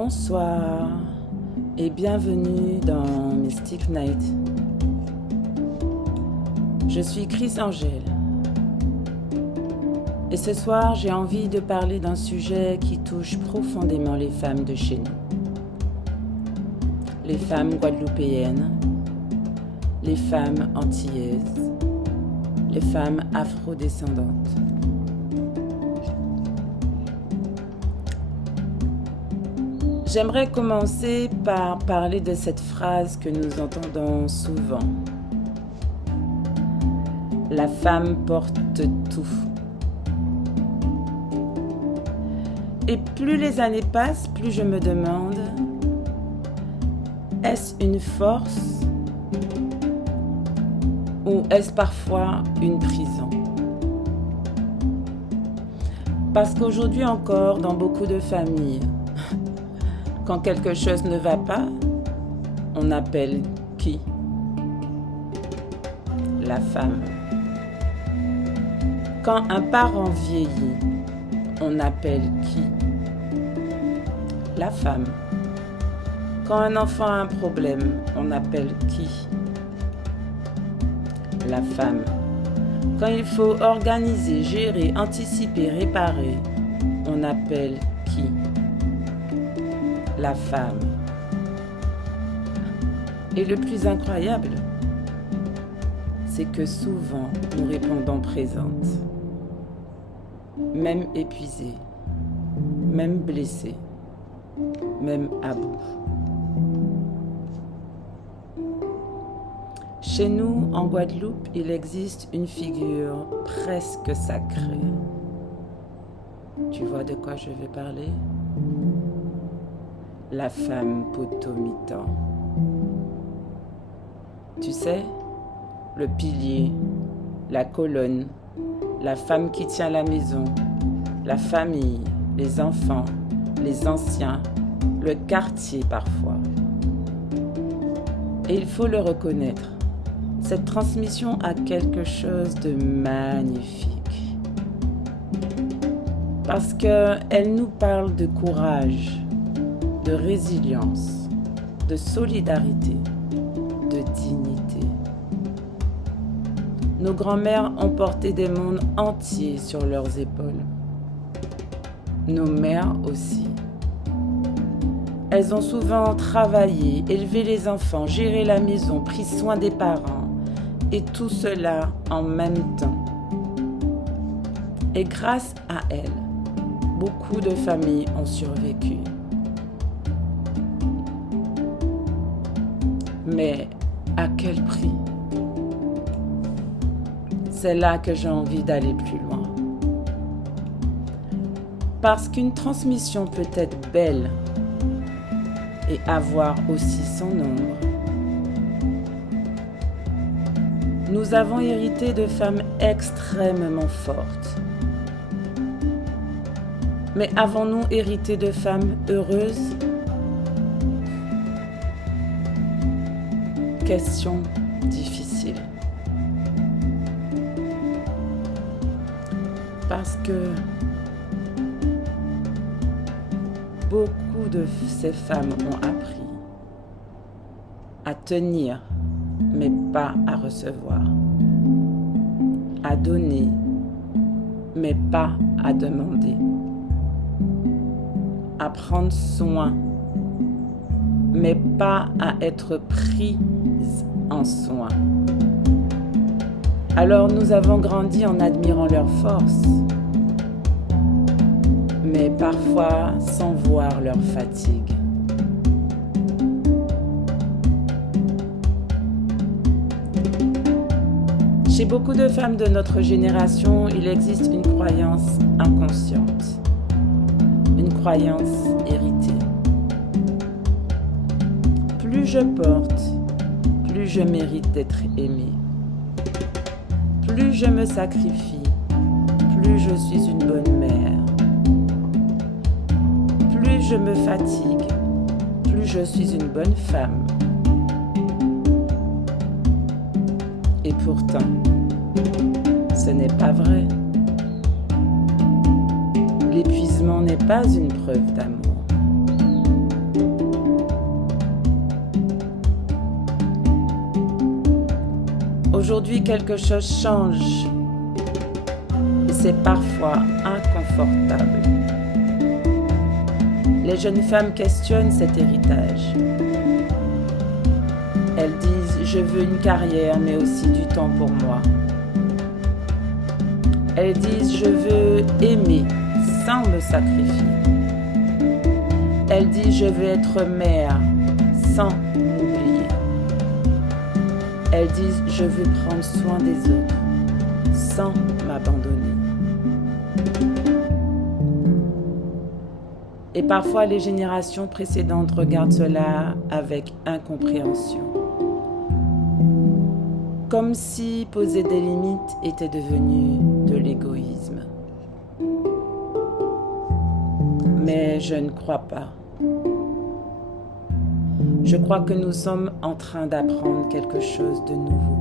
Bonsoir et bienvenue dans Mystic Night. Je suis Chris Angèle et ce soir j'ai envie de parler d'un sujet qui touche profondément les femmes de chez nous. Les femmes guadeloupéennes, les femmes antillaises, les femmes afrodescendantes. J'aimerais commencer par parler de cette phrase que nous entendons souvent. La femme porte tout. Et plus les années passent, plus je me demande, est-ce une force ou est-ce parfois une prison? Parce qu'aujourd'hui encore, dans beaucoup de familles, quand quelque chose ne va pas, on appelle qui? La femme. Quand un parent vieillit, on appelle qui? La femme. Quand un enfant a un problème, on appelle qui? La femme. Quand il faut organiser, gérer, anticiper, réparer, on appelle qui? La femme. Et le plus incroyable, c'est que souvent nous répondons présente, même épuisée, même blessée, même à bout. Chez nous, en Guadeloupe, il existe une figure presque sacrée. Tu vois de quoi je vais parler? La femme potomitan. Tu sais, le pilier, la colonne, la femme qui tient la maison, la famille, les enfants, les anciens, le quartier parfois. Et il faut le reconnaître, cette transmission a quelque chose de magnifique. Parce qu'elle nous parle de courage, de résilience, de solidarité, de dignité. Nos grands-mères ont porté des mondes entiers sur leurs épaules. Nos mères aussi. Elles ont souvent travaillé, élevé les enfants, géré la maison, pris soin des parents, et tout cela en même temps. Et grâce à elles, beaucoup de familles ont survécu. Mais à quel prix? C'est là que j'ai envie d'aller plus loin. Parce qu'une transmission peut être belle et avoir aussi son ombre. Nous avons hérité de femmes extrêmement fortes. Mais avons-nous hérité de femmes heureuses? Question difficile. Parce que beaucoup de ces femmes ont appris à tenir, mais pas à recevoir, à donner, mais pas à demander, à prendre soin, mais pas à être prise en soin. Alors nous avons grandi en admirant leur force, mais parfois sans voir leur fatigue. Chez beaucoup de femmes de notre génération, il existe une croyance inconsciente, une croyance héritée. Plus je porte, plus je mérite d'être aimée. Plus je me sacrifie, plus je suis une bonne mère. Plus je me fatigue, plus je suis une bonne femme. Et pourtant, ce n'est pas vrai. L'épuisement n'est pas une preuve d'amour. Aujourd'hui, quelque chose change et c'est parfois inconfortable. Les jeunes femmes questionnent cet héritage. Elles disent « Je veux une carrière, mais aussi du temps pour moi ». Elles disent « Je veux aimer sans me sacrifier ». Elles disent « Je veux être mère sans m'oublier ». Elles disent « Je veux prendre soin des autres sans m'abandonner ». Et parfois, les générations précédentes regardent cela avec incompréhension. Comme si poser des limites était devenu de l'égoïsme. Mais je ne crois pas. Je crois que nous sommes en train d'apprendre quelque chose de nouveau.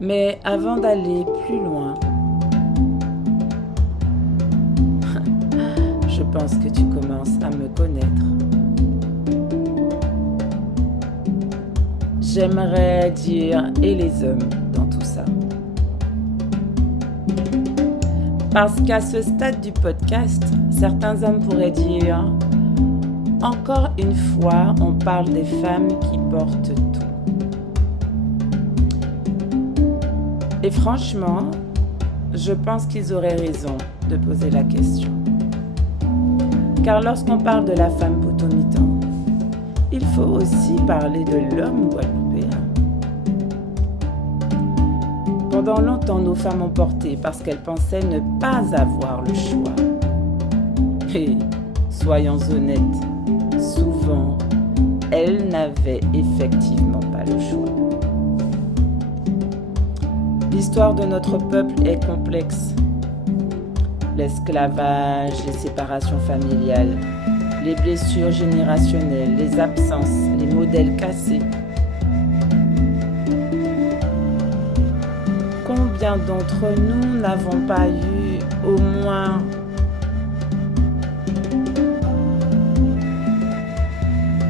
Mais avant d'aller plus loin, je pense que tu commences à me connaître. J'aimerais dire « et les hommes » dans tout ça. Parce qu'à ce stade du podcast, certains hommes pourraient dire « Encore une fois, on parle des femmes qui portent tout. » Et franchement, je pense qu'ils auraient raison de poser la question. Car lorsqu'on parle de la femme potomitan, il faut aussi parler de l'homme guadeloupéen. Pendant longtemps, nos femmes ont porté parce qu'elles pensaient ne pas avoir le choix. Et, soyons honnêtes, souvent, elles n'avaient effectivement pas le choix. L'histoire de notre peuple est complexe. L'esclavage, les séparations familiales, les blessures générationnelles, les absences, les modèles cassés. Combien d'entre nous n'avons pas eu au moins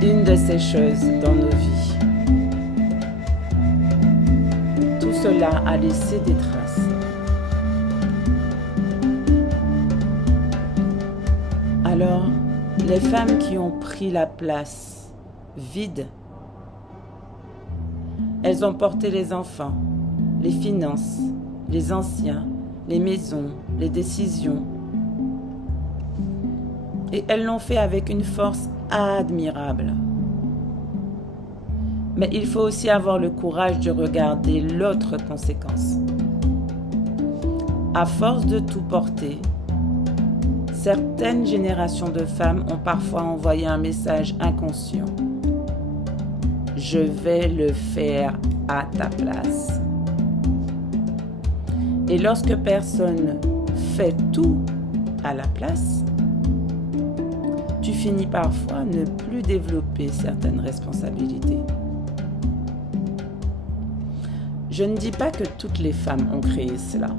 une de ces choses dans nos vies? Tout cela a laissé des traces. Alors, les femmes qui ont pris la place vide, elles ont porté les enfants, les finances, les anciens, les maisons, les décisions. Et elles l'ont fait avec une force admirable. Mais il faut aussi avoir le courage de regarder l'autre conséquence. À force de tout porter, certaines générations de femmes ont parfois envoyé un message inconscient. Je vais le faire à ta place. Et lorsque personne fait tout à la place, tu finis parfois ne plus développer certaines responsabilités. Je ne dis pas que toutes les femmes ont créé cela.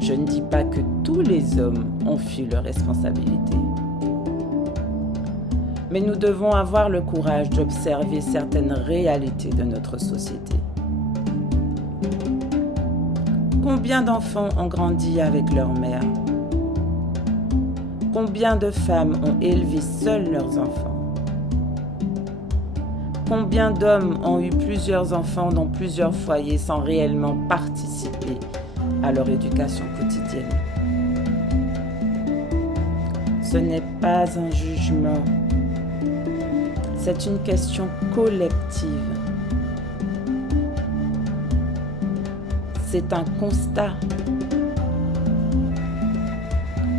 Je ne dis pas que tous les hommes ont fui leurs responsabilités. Mais nous devons avoir le courage d'observer certaines réalités de notre société. Combien d'enfants ont grandi avec leur mère? Combien de femmes ont élevé seules leurs enfants? Combien d'hommes ont eu plusieurs enfants dans plusieurs foyers sans réellement participer à leur éducation quotidienne? Ce n'est pas un jugement, c'est une question collective. C'est un constat.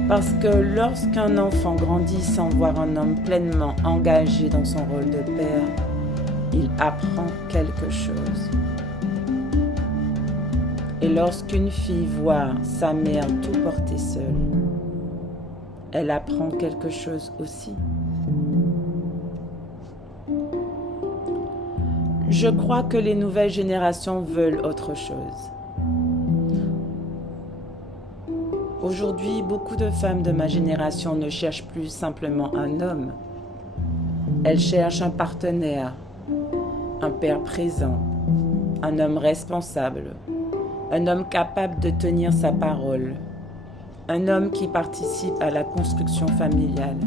Parce que lorsqu'un enfant grandit sans voir un homme pleinement engagé dans son rôle de père, il apprend quelque chose. Et lorsqu'une fille voit sa mère tout porter seule, elle apprend quelque chose aussi. Je crois que les nouvelles générations veulent autre chose. Aujourd'hui, beaucoup de femmes de ma génération ne cherchent plus simplement un homme. Elle cherche un partenaire, un père présent, un homme responsable, un homme capable de tenir sa parole, un homme qui participe à la construction familiale.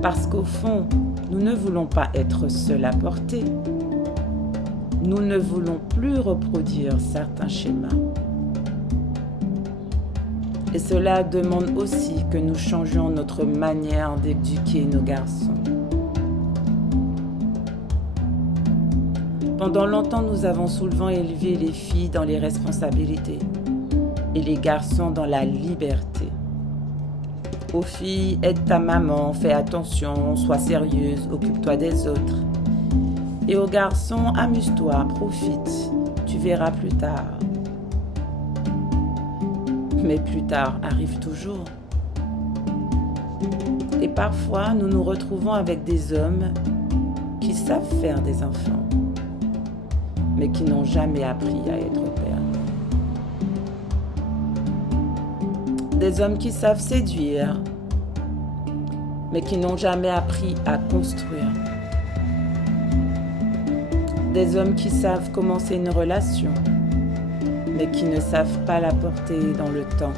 Parce qu'au fond, nous ne voulons pas être seuls à porter. Nous ne voulons plus reproduire certains schémas. Et cela demande aussi que nous changions notre manière d'éduquer nos garçons. Pendant longtemps, nous avons souvent élevé les filles dans les responsabilités et les garçons dans la liberté. Aux filles, aide ta maman, fais attention, sois sérieuse, occupe-toi des autres. Et aux garçons, amuse-toi, profite, tu verras plus tard. Mais plus tard arrive toujours. Et parfois, nous nous retrouvons avec des hommes qui savent faire des enfants, mais qui n'ont jamais appris à être pères. Des hommes qui savent séduire, mais qui n'ont jamais appris à construire. Des hommes qui savent commencer une relation, mais qui ne savent pas la porter dans le temps.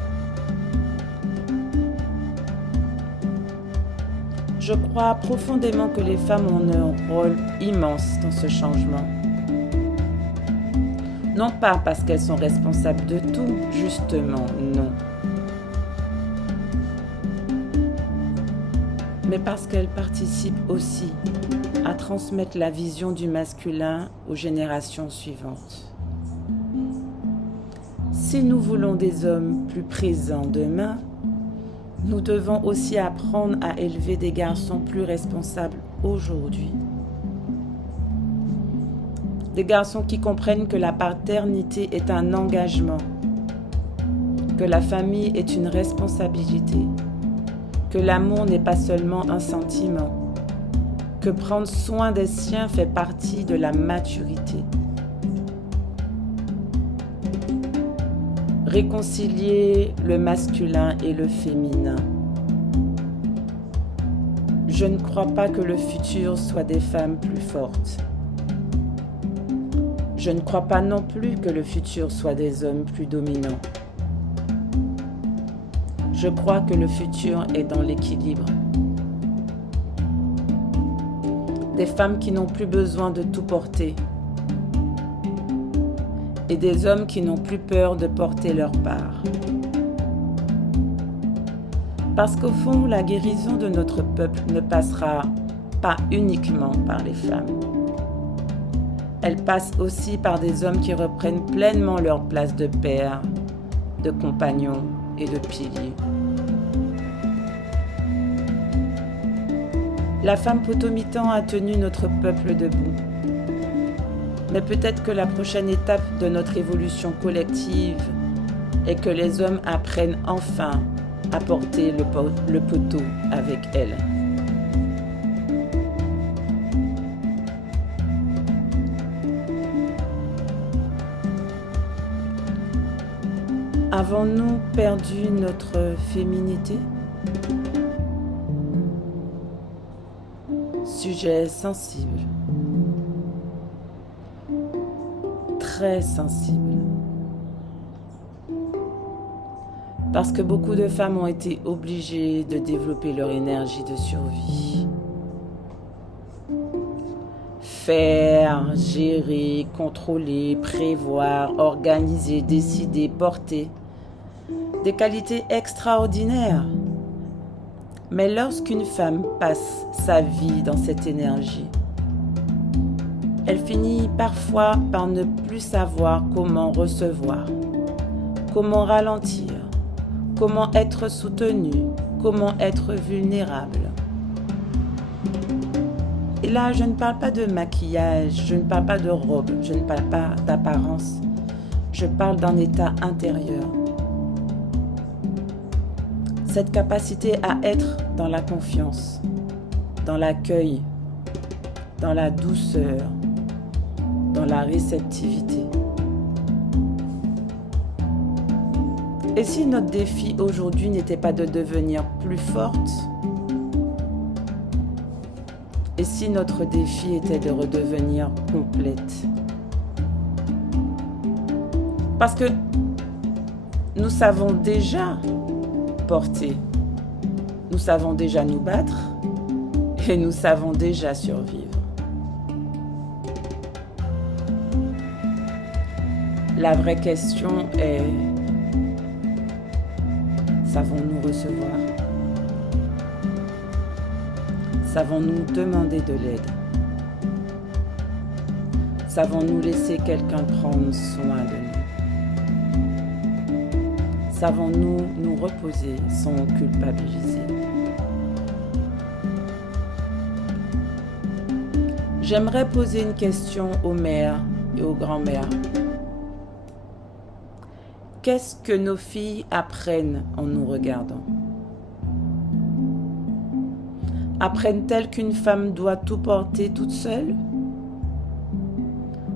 Je crois profondément que les femmes ont un rôle immense dans ce changement. Non pas parce qu'elles sont responsables de tout, justement, non. Mais parce qu'elles participent aussi à transmettre la vision du masculin aux générations suivantes. Si nous voulons des hommes plus présents demain, nous devons aussi apprendre à élever des garçons plus responsables aujourd'hui. Des garçons qui comprennent que la paternité est un engagement, que la famille est une responsabilité, que l'amour n'est pas seulement un sentiment, que prendre soin des siens fait partie de la maturité. Réconcilier le masculin et le féminin. Je ne crois pas que le futur soit des femmes plus fortes. Je ne crois pas non plus que le futur soit des hommes plus dominants. Je crois que le futur est dans l'équilibre. Des femmes qui n'ont plus besoin de tout porter. Et des hommes qui n'ont plus peur de porter leur part. Parce qu'au fond, la guérison de notre peuple ne passera pas uniquement par les femmes. Elle passe aussi par des hommes qui reprennent pleinement leur place de père, de compagnon et de pilier. La femme potomitan a tenu notre peuple debout. Mais peut-être que la prochaine étape de notre évolution collective est que les hommes apprennent enfin à porter le poteau avec elles. Avons-nous perdu notre féminité ? Sujet sensible. Très sensible. Parce que beaucoup de femmes ont été obligées de développer leur énergie de survie. Faire, gérer, contrôler, prévoir, organiser, décider, porter. Des qualités extraordinaires. Mais lorsqu'une femme passe sa vie dans cette énergie, elle finit parfois par ne plus savoir comment recevoir, comment ralentir, comment être soutenue, comment être vulnérable. Et là, je ne parle pas de maquillage, je ne parle pas de robe, je ne parle pas d'apparence, je parle d'un état intérieur. Cette capacité à être dans la confiance, dans l'accueil, dans la douceur, dans la réceptivité. Et si notre défi aujourd'hui n'était pas de devenir plus forte, Et si notre défi était de redevenir complète? Parce que nous savons déjà porter, nous savons déjà nous battre et nous savons déjà survivre. La vraie question est, savons-nous recevoir? Savons-nous demander de l'aide? Savons-nous laisser quelqu'un prendre soin de nous? Savons-nous nous reposer sans culpabiliser? J'aimerais poser une question aux mères et aux grands-mères. Qu'est-ce que nos filles apprennent en nous regardant? Apprennent-elles qu'une femme doit tout porter toute seule?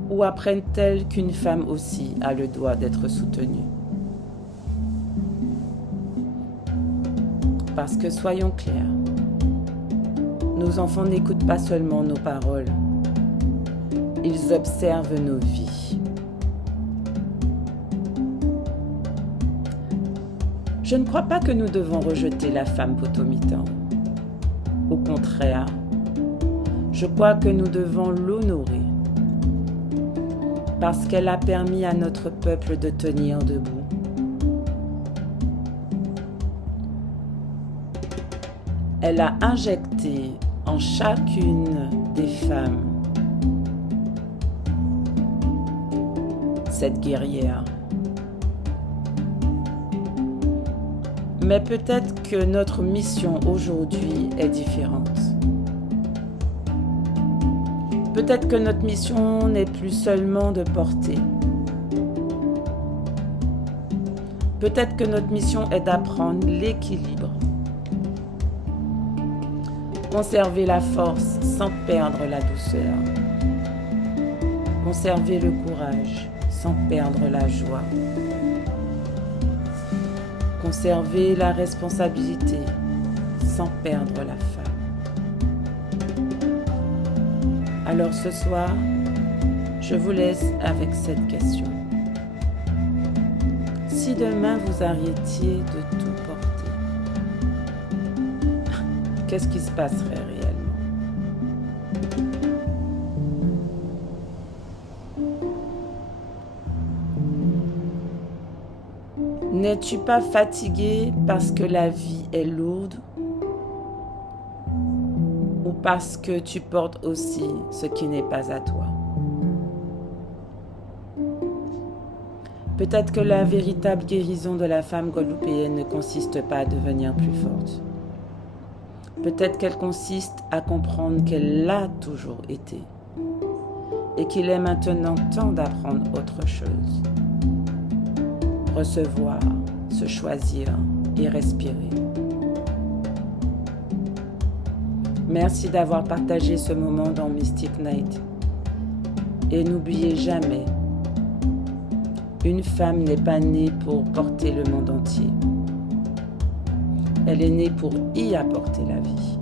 Ou apprennent-elles qu'une femme aussi a le droit d'être soutenue? Parce que soyons clairs, nos enfants n'écoutent pas seulement nos paroles, ils observent nos vies. Je ne crois pas que nous devons rejeter la femme potomitan. Au contraire, je crois que nous devons l'honorer parce qu'elle a permis à notre peuple de tenir debout. Elle a injecté en chacune des femmes cette guerrière. Mais peut-être que notre mission aujourd'hui est différente. Peut-être que notre mission n'est plus seulement de porter. Peut-être que notre mission est d'apprendre l'équilibre. Conserver la force sans perdre la douceur. Conserver le courage sans perdre la joie. Conserver la responsabilité sans perdre la femme. Alors ce soir, je vous laisse avec cette question. Si demain vous arrêtiez de tout porter, qu'est-ce qui se passerait réellement? N'es-tu pas fatigué parce que la vie est lourde ou parce que tu portes aussi ce qui n'est pas à toi? Peut-être que la véritable guérison de la femme guadeloupéenne ne consiste pas à devenir plus forte. Peut-être qu'elle consiste à comprendre qu'elle l'a toujours été et qu'il est maintenant temps d'apprendre autre chose. Recevoir, se choisir et respirer. Merci d'avoir partagé ce moment dans Mystic Night. Et n'oubliez jamais, une femme n'est pas née pour porter le monde entier. Elle est née pour y apporter la vie.